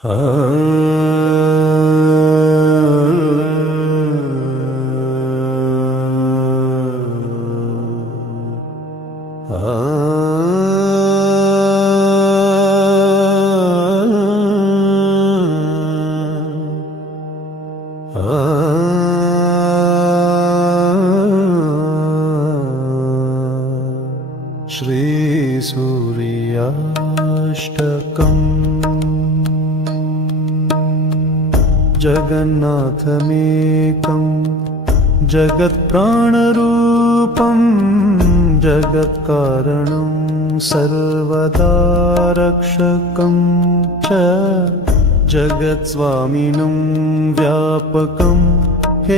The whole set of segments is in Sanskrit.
श्री सूर्याष्टकम् जगन्नाथमेकं जगत्प्राणरूपं जगत्कारणं सर्वदा रक्षकं च जगत्स्वामिनं व्यापकं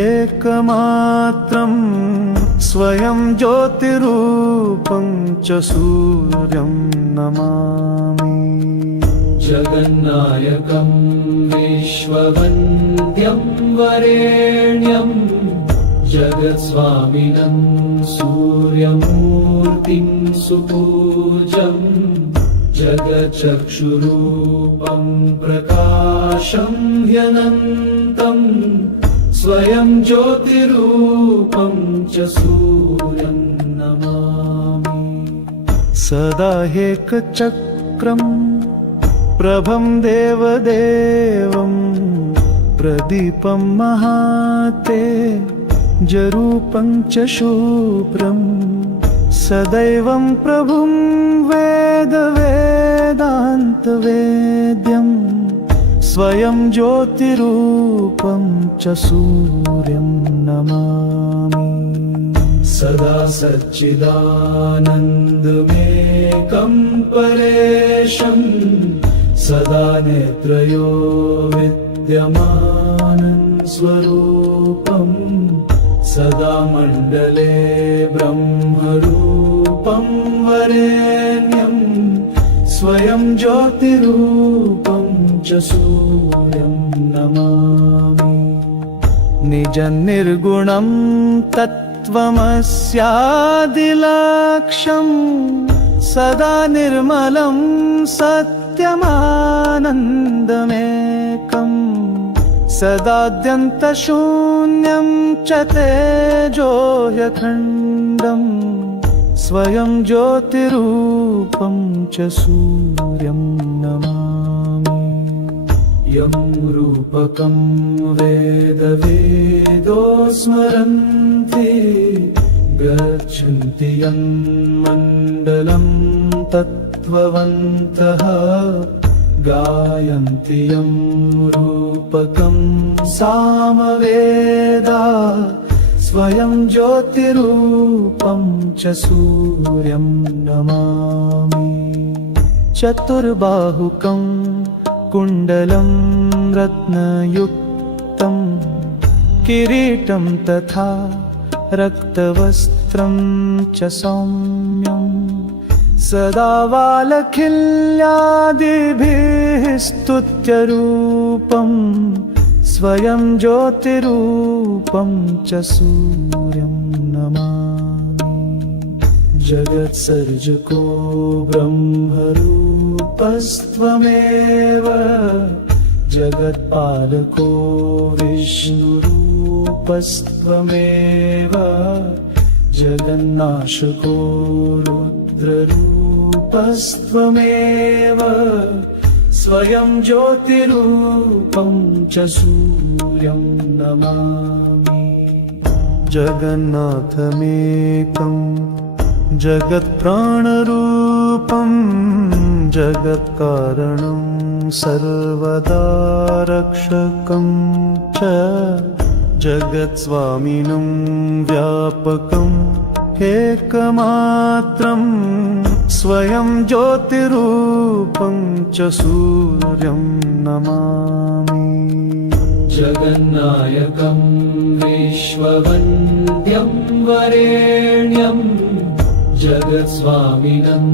एकमात्रं स्वयं ज्योतिरूपं च सूर्यं नमामि। जगन्नायकं विश्ववन्द्यं वरेण्यं जगत्स्वामिनं सूर्यमूर्तिं सुपूज्यं जगच्चक्षुरूपं प्रकाशं ह्यनन्तं स्वयं ज्योतिरूपं च सूर्यं नमामि। सदा एकचक्रं प्रभं देवदेवं प्रदीपं महातेजरूपं च शुभ्रं सदैवं प्रभुं वेदान्तवेद्यं स्वयं ज्योतिरूपं च सूर्यं नमामि। सदा सच्चिदानन्दमेकं परेशं सदा नेत्रयो विद्यमानं स्वरूपं सदा मण्डले ब्रह्मरूपं वरेण्यं स्वयं ज्योतिरूपं च सूर्यं नमामि। निजनिर्गुणं तत्त्वमस्यादिलक्ष्यं सदा निर्मलं सत्यमानन्दमेकं सदाद्यन्तशून्यं च तेजोह्यखण्डं स्वयं ज्योतिरूपं च सूर्यं नमामि। यं रूपकं वेदवेदो स्मरन्ति गच्छन्ति यं मण्डलं तत्त्ववन्तः गायन्ति यं रूपकं सामवेदा स्वयं ज्योतिरूपं च सूर्यं नमामि। चतुर्बाहुकं कुण्डलं रत्नयुक्तं किरीटं तथा रक्तवस्त्रं च सौम्यं सदा वालखिल्यादिभिः स्तुत्यरूपं स्वयं ज्योतिरूपं च सूर्यं नमामि। जगत्सर्जको ब्रह्मरूपस्त्वमेव जगत्पालको विष्णुरूपस्त्वमेव जगन्नाशको रुद्ररूपस्त्वमेव स्वयं ज्योतिरूपं च सूर्यं नमामि। जगन्नाथमेकं जगत्प्राणरूपं जगत्कारणं सर्वदा रक्षकं च जगत्स्वामिनं व्यापकं एकमात्रं स्वयं ज्योतिरूपं च सूर्यं नमामि। जगन्नायकं विश्ववन्द्यं वरेण्यं जगत्स्वामिनं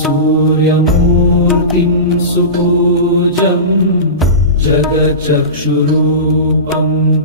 सूर्यमूर्तिं सुपूज्यं जगच्चक्षुरूपं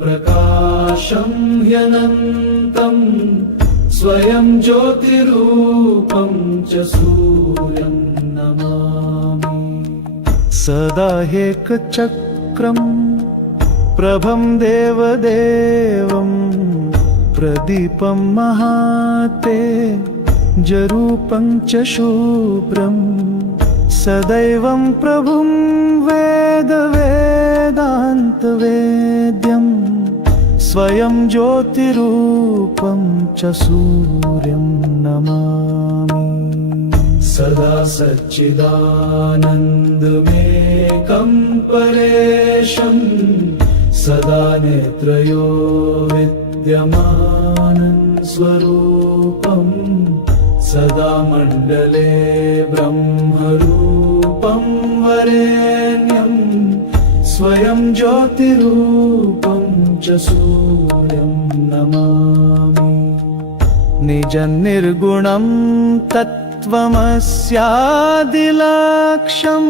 प्रकाशं ह्यनन्तं स्वयं ज्योतिरूपं च सूर्यं नमामि। सदा एकचक्रम् प्रभं देवदेवं प्रदीपं महातेजरूपं च शुभ्रं सदैवं प्रभुं वेदान्तवेद्यं स्वयं ज्योतिरूपं च सूर्यं नमामि सदा सच्चिदानन्दमेकं परेशं सदा नेत्रयो विद्यमानं स्वरूपं सदा मण्डले ब्रह्मरूपं वरेण्यं स्वयं ज्योतिरूपं च सूर्यं नमामि निजनिर्गुणं तत्त्वमस्यादिलक्ष्यं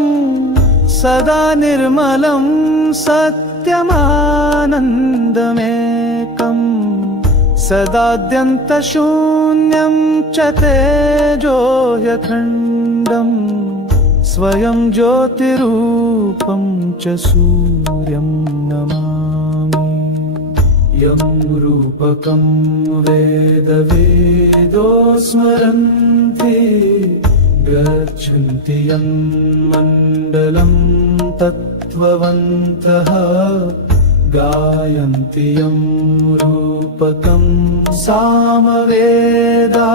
सदा निर्मलं सत्यमानन्दमेकं सदाद्यन्तशून्यं च तेजोह्यखण्डं स्वयं ज्योतिरूपं च सूर्यं नमामि यं रूपकं वेदवेदो स्मरन्ति गच्छन्ति यं मण्डलं तत्त्ववन्तः गायन्ति यं रूपकं सामवेदा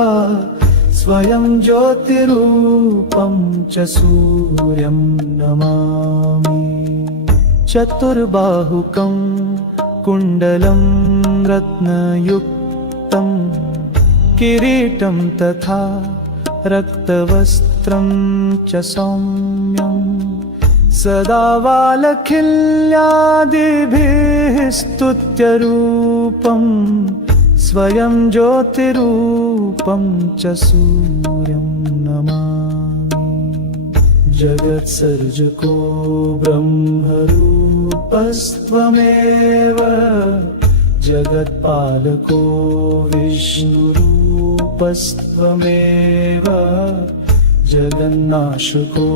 स्वयं ज्योतिरूपं च सूर्यं नमामि चतुर्बाहुकं कुण्डलं रत्नयुक्तं किरीटं तथा रक्तवस्त्रं च सौम्यं सदा वालखिल्यादिभिः स्तुत्यरूपं स्वयं ज्योतिरूपं च सूर्यं नमामि जगत्सर्जको ब्रह्मरूपस्त्वमेव जगत्पालको विष्णुरूपस्त्वमेव जगन्नाशको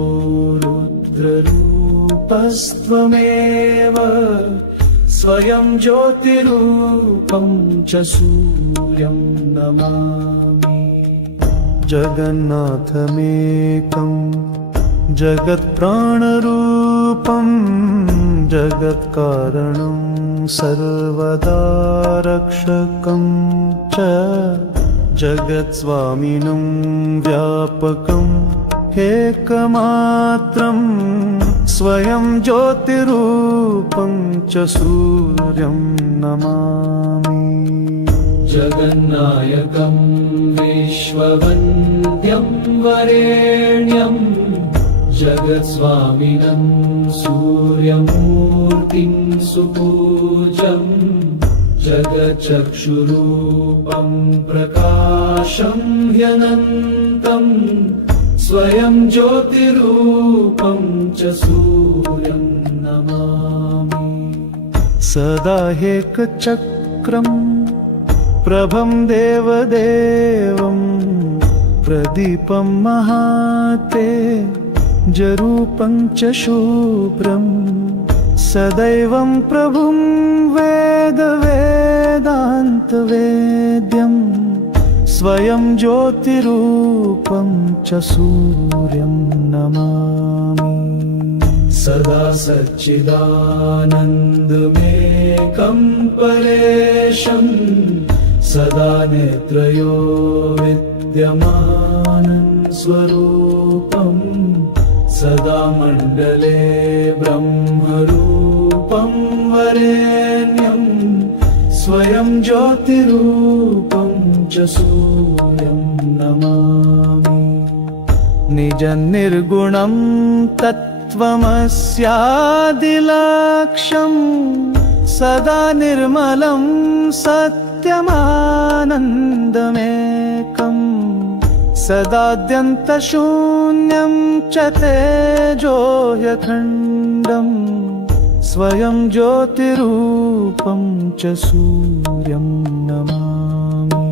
रुद्ररूपस्त्वमेव स्वयं ज्योतिरूपं च सूर्यं नमामि जगन्नाथमेकं जगत्प्राणरूपं जगत्कारणं सर्वदा रक्षकं च जगत्स्वामिनं व्यापकम् एकमात्रं स्वयं ज्योतिरूपं च सूर्यं नमामि जगन्नायकं विश्ववन्द्यं वरेण्यं जगत्स्वामिनं सूर्यमूर्तिं सुपूज्यं जगच्चक्षुरूपं प्रकाशं ह्यनन्तं स्वयं ज्योतिरूपं च सूर्यं नमामि सदा एकचक्रम् प्रभं देवदेवं प्रदीपं महातेजरूपं च शुभ्रं सदैवं प्रभुं वेदान्तवेद्यं स्वयं ज्योतिरूपं च सूर्यं नमामि सदा सच्चिदानन्दमेकं परेशं सदा नेत्रयो विद्यमानं स्वरूपं सदा मण्डले ब्रह्मरूपं वरेण्यं स्वयं ज्योतिरूपं च सूर्यं नमामि निजनिर्गुणं तत्त्वमस्यादिलक्ष्यं सदा निर्मलं सत्यमानन्दमेकं सदाद्यन्तशून्यं च तेजोह्यखण्डं स्वयं ज्योतिरूपं च सूर्यं नमामि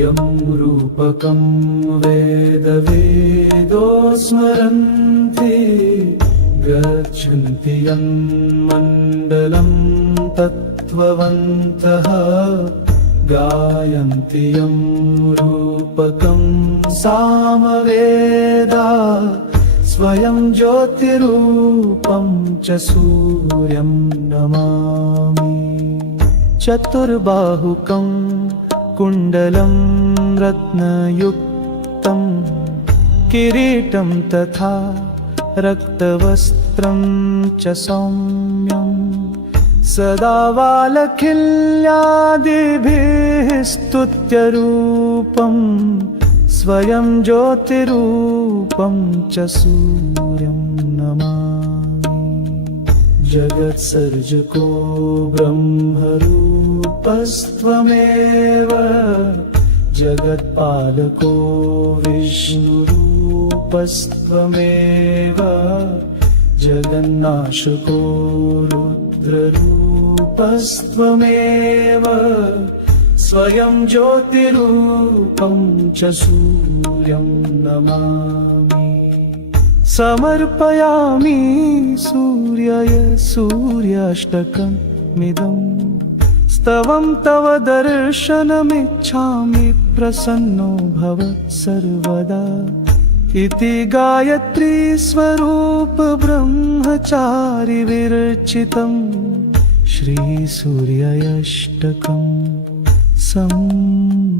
यं रूपकं वेदवेदो स्मरन्ति गच्छन्ति यन्मण्डलं तत्त्ववन्तः गायन्ति यं रूपकं सामवेदा स्वयं ज्योतिरूपं च सूर्यं नमामि चतुर्बाहुकं कुण्डलं रत्नयुक्तं किरीटं तथा रक्तवस्त्रं च सौम्यं सदा वालखिल्यादिभिः स्तुत्यरूपं स्वयं ज्योतिरूपं च सूर्यं नमामि जगत्सर्जको ब्रह्मरूपस्त्वमेव जगत्पालको विष्णुरूपस्त्वमेव जगन्नाशको रुद्ररूपस्त्वमेव स्वयं ज्योतिरूपं च सूर्यं नमामि समर्पयामि सूर्याय सूर्याष्टकमिदम् स्तवं तव दर्शनमिच्छामि प्रसन्नो भव सर्वदा इति गायत्री स्वरूप ब्रह्मचारि विरचितं श्रीसूर्याष्टकं सम्पूर्णम्।